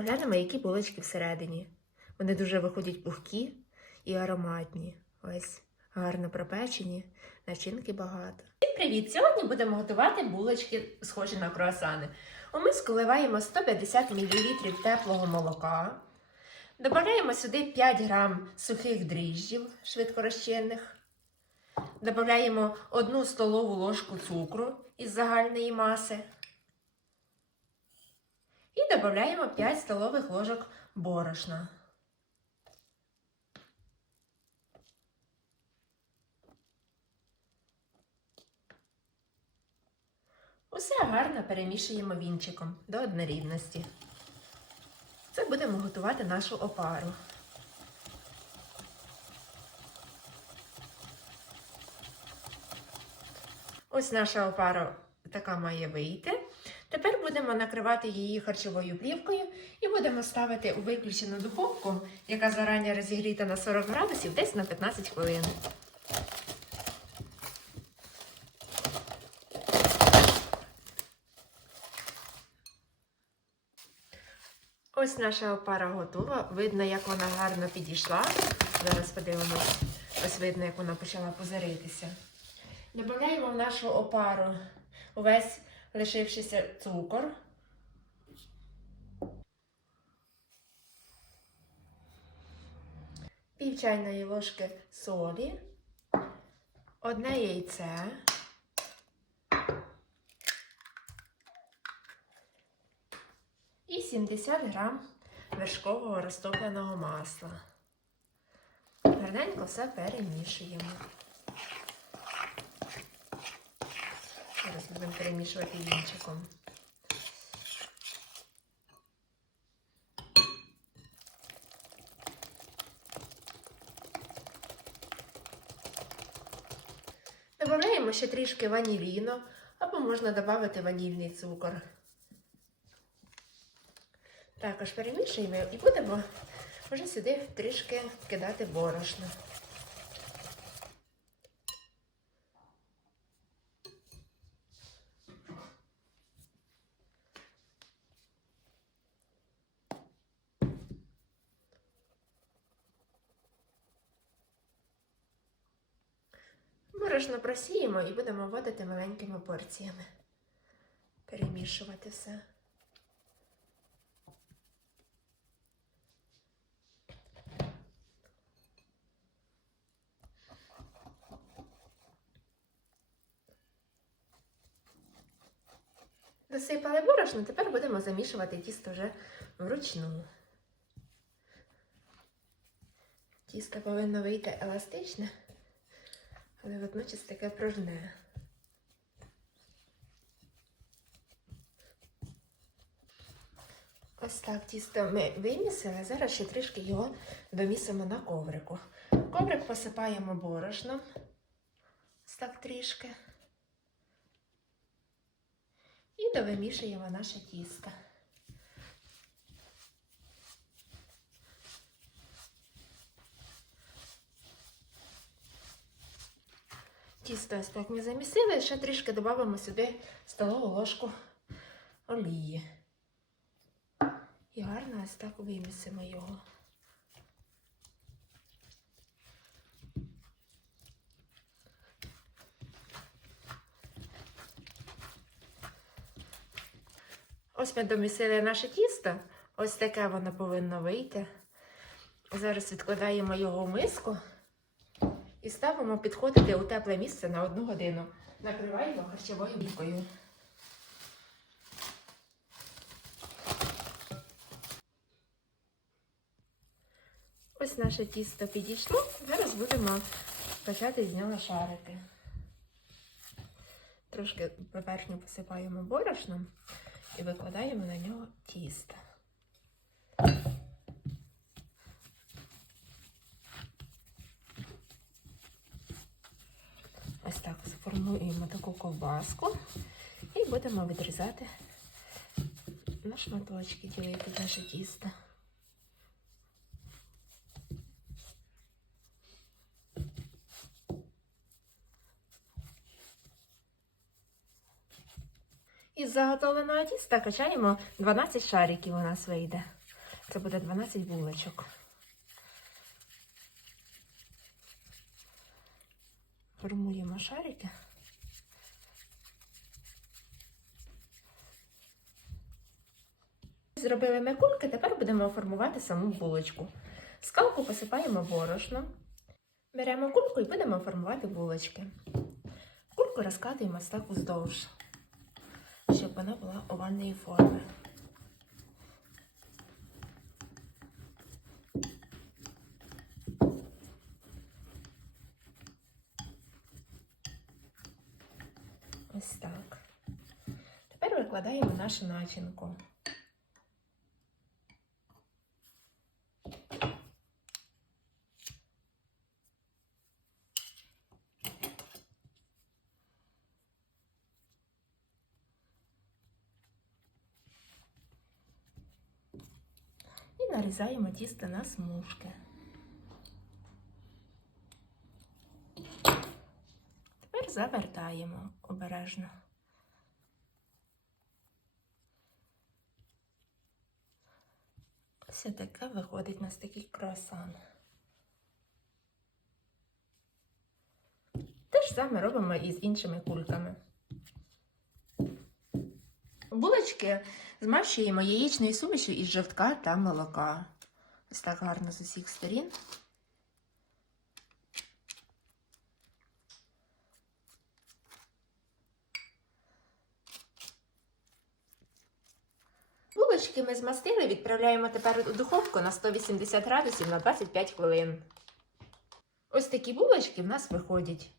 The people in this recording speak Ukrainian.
поглянемо, які булочки всередині. Вони дуже виходять пухкі і ароматні. Ось гарно пропечені, начинки багато. Всім привіт! Сьогодні будемо готувати булочки, схожі на круасани. У миску вливаємо 150 мл теплого молока. Додаємо сюди 5 грам сухих дріжджів швидкорозчинних. Додаємо 1 столову ложку цукру із загальної маси. І додаємо 5 столових ложок борошна. Усе гарно перемішуємо вінчиком до однорідності. Це будемо готувати нашу опару. Ось наша опара така має вийти. Будемо накривати її харчовою плівкою і будемо ставити у виключену духовку, яка зарані розігріта на 40 градусів, десь на 15 хвилин. Ось наша опара готова. Видно, як вона гарно підійшла. Зараз подивимось. Ось видно, як вона почала позаритися. Додаємо в нашу опару увесь лишившийся цукор. Пів чайної ложки солі, одне яйце. І 70 грам вершкового розтопленого масла. Гарненько все перемішуємо. Зараз будемо перемішувати вінчиком. Додаємо ще трішки ваніліну, або можна додати ванільний цукор. Також перемішуємо і будемо вже сюди трішки кидати борошно. Борошно просіємо і будемо вводити маленькими порціями. Перемішувати все. Досипали борошно, тепер будемо замішувати тісто вже вручну. Тісто повинно вийти еластичне, але водночас таке пружне. Ось так тісто ми вимісили, зараз ще трішки його домісимо на коврику. Коврик посипаємо борошном. Ось так трішки. І довимішуємо наше тісто. Тісто ось так ми замісили, ще трішки додамо сюди столову ложку олії. І гарно ось так вимісимо його. Ось ми домісили наше тісто. Ось таке воно повинно вийти. Зараз відкладаємо його в миску і ставимо підходити у тепле місце на одну годину. Накриваємо харчовою плівкою. Ось наше тісто підійшло. Зараз будемо почати з нього шарити. Трошки поверхню посипаємо борошном і викладаємо на нього тісто. Ось так сформуємо таку ковбаску і будемо відрізати на шматочки, ділити наше тісто. Із заготовленого тіста качаємо 12 шариків у нас вийде. Це буде 12 булочок. Формуємо шарики. Зробили ми кульки, тепер будемо формувати саму булочку. Скалку посипаємо борошном. Беремо кульку і будемо формувати булочки. Кульку розкатуємо так уздовж, щоб вона була овальної форми. Ось так. Тепер викладаємо нашу начинку. І нарізаємо тісто на смужки. Завертаємо обережно. Ось таке виходить у нас такий круасан. Те ж саме робимо і з іншими кульками. Булочки змащуємо яєчною сумішю із жовтка та молока. Ось так гарно з усіх сторін. Булочки ми змастили, відправляємо тепер у духовку на 180 градусів на 25 хвилин. Ось такі булочки в нас виходять.